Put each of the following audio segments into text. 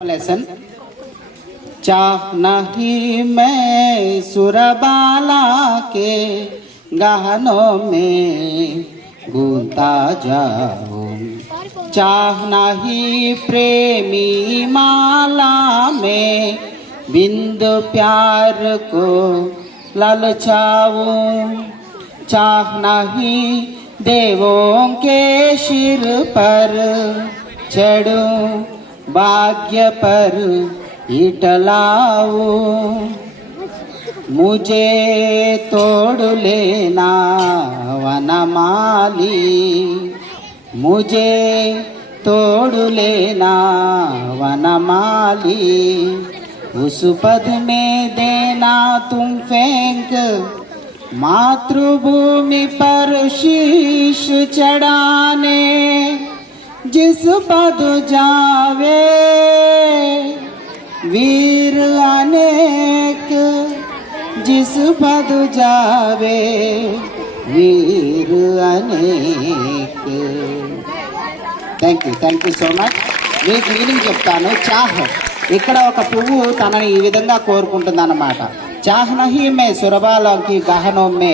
Lesson चाह नहीं मैं सुरबाला के गहनों में गूंथा जाऊं, चाह नहीं प्रेमी माला में बिंदु प्यार को ललचाऊं, चाह नहीं देवों के सिर पर चढ़ूं, भाग्य पर इटलाओ, मुझे तोड़ लेना वनमाली, मुझे तोड़ लेना वनमाली, उस पद में देना तुम फेंक मातृभूमि पर शीश चढ़ाने, जिस पद जावे वीर अनेक, जिस पद जावे वीर अनेक। Thank you so much. మీకు మీనింగ్ చెప్తాను. చాహ్ ఇక్కడ ఒక పువ్వు తనని ఈ విధంగా కోరుకుంటుంది అన్నమాట. చాహ్ నహీ మే సురబాలకి గహనో మే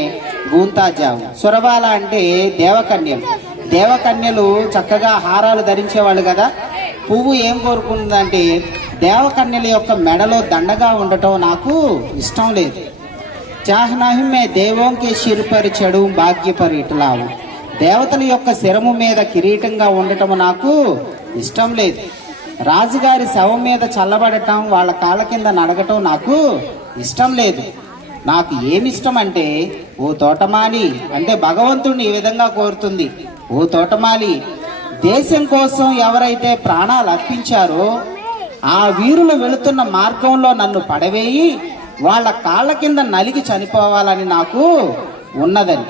గూంతా జావు. సురబాల అంటే దేవకన్యలు. దేవకన్యలు చక్కగా హారాలు ధరించేవాళ్ళు కదా. పువ్వు ఏం కోరుకుంటుందంటే దేవకన్యల యొక్క మెడలో దండగా ఉండటం నాకు ఇష్టం లేదు. చాహ్నాహిమే దేవోంకే శిరపరి చెడు భాగ్యపరి ఇటులావు. దేవతల యొక్క శిరము మీద కిరీటంగా ఉండటం నాకు ఇష్టం లేదు. రాజుగారి శవం మీద చల్లబడటం, వాళ్ళ కాళ్ళ కింద నడగటం నాకు ఇష్టం లేదు. నాకు ఏమిష్టం అంటే, ఓ తోటమాలి అంటే భగవంతుడిని ఈ విధంగా కోరుతుంది. ఓ తోటమాలి, దేశం కోసం ఎవరైతే ప్రాణాలు అర్పించారో ఆ వీరులు వెళుతున్న మార్గంలో నన్ను పడవేయి వాళ్ళ కాళ్ళ కింద నలిగి చనిపోవాలని నాకు ఉన్నదని.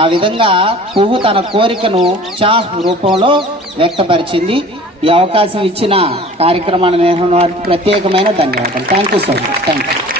ఆ విధంగా పువ్వు తన కోరికను చాహ్ రూపంలో వ్యక్తపరిచింది. ఈ అవకాశం ఇచ్చిన కార్యక్రమాన్ని నిర్వహణ వారికి ప్రత్యేకమైన ధన్యవాదాలు. Thank you so much. Thank you.